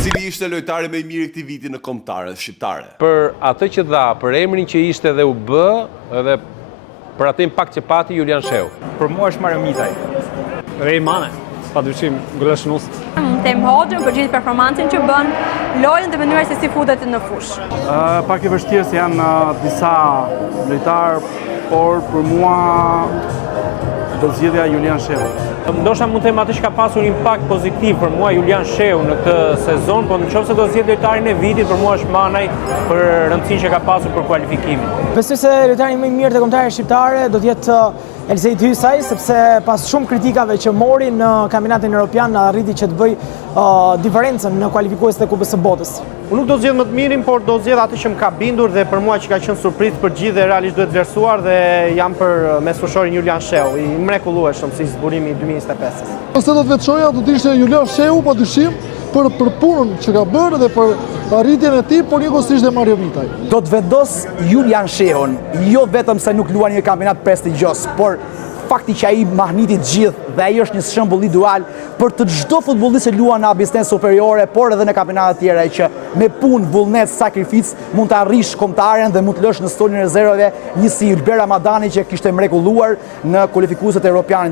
Cili ishte lojtari më i mirë këtij viti në kombëtare shqiptare? Për atë që dha, për emrin që ishte dhe u bë, edhe për atë impakt që pati Julian Sheu. Për mua është Mario Mitaj. Rejmane, padyshim, Guleshnues. Tem Hoxhën për gjithë performancën që bën, lojën dhe mënyrën se si futet në fushë. Pak e vështirë se janë disa lojtarë, por për mua do zgjedhja Julian Sheu. Ndoshta mund të them atë që ka pasur impakt pozitiv për mua Julian Sheu në këtë sezon, por nëse do zgjedh lojtarin e vitit, për mua është Manaj për rëndësinë që ka pasur për kualifikimin. Besoj se lojtari më i mirë të kombëtarëve shqiptare do të jetë Elzejt Hysaj, sepse pas shumë kritikave që mori në kampionatin evropian arriti që të bëj diferencën në kualifikuesit e Kupës së Botës. Unë nuk do zgjedh më të mirin, por do zgjedh atë që më ka bindur dhe për mua që ka qenë surprizë për gjithë dhe realisht duhet vlerësuar dhe jam për mesfushorin Julian Sheu, i mrekullueshëm si zburimi i 2025-s. Nëse do të veçoja, do të ishte Julian Sheu padyshim për punën që ka bërë dhe për arritjen e tij, por njëkohësisht dhe Mario Mitaj. Do të vendos Julian Sheun, jo vetëm se nuk luan një kampionat prestigjos, por fakti që ai mahniti të gjithë dhe ai është një shembull ideal për të çdo futbollist që luan në abisten superiore, por edhe në kampionate të tjera që me punë, vullnet, sakrificë mund të arrish kombëtaren dhe mund të lësh në stolin e rezervave një si Ylber Ramadani që kishte mrekulluar në kualifikuesit evropianë.